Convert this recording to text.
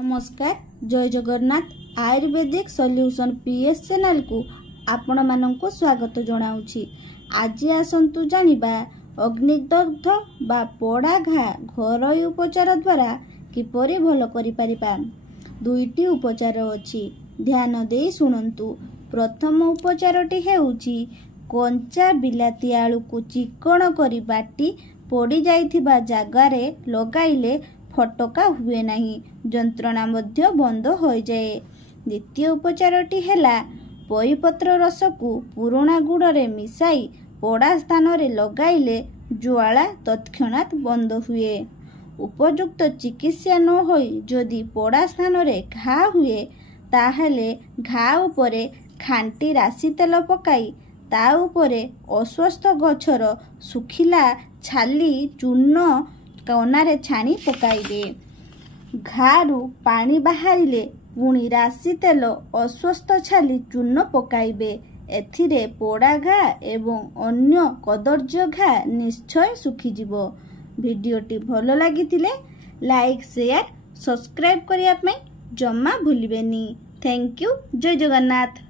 नमस्कार जय Jagannath Ayurvedic solution PS channel को आपण मानक स्वागत जनाऊँगी। आज आसतु जानिबा अग्निदग्ध बा पोड़ा घा घरोई उपचार द्वारा किपरि भल करि परिबा। दुईटी उपचार अछि, ध्यान दे शुणन्तु। प्रथम उपचारटी हेउछि कंचा बिलाती आलू को चिकण करि बाटी पोड़ी जाइथिबा जागारे लगाइले फटका हुए नहीं, जंत्रणा मध्य बंद हो जाए। द्वितीय उपचारटी हेला पईपत्र रस को पुराणा गुड़े मिसाई पोड़ा स्थान रे लगाइले ज्वाला तत्क्षणात बंद हुए। उपयुक्त चिकित्सा न होई जदि पोड़ा स्थान रे घा हुए ताहले घा उपरे खांटी राशि तेल पकाई ता उपरे अस्वस्थ गछर सुखिला छाली चूर्ण कनारे छाणी पकाइबे। घारू पानी बाहरिले पुणी राशि तेल अस्वस्थ छाली चूर्ण पकाइबे। एथिरे पोड़ा घा एवं अन्य कदर्य घा निश्चय सुखीजिवो। भिडियोटी भल लागिथिले लाइक शेयर सब्सक्राइब करिया पई जम्मा भूलिबेनी। Thank you. जय जगन्नाथ।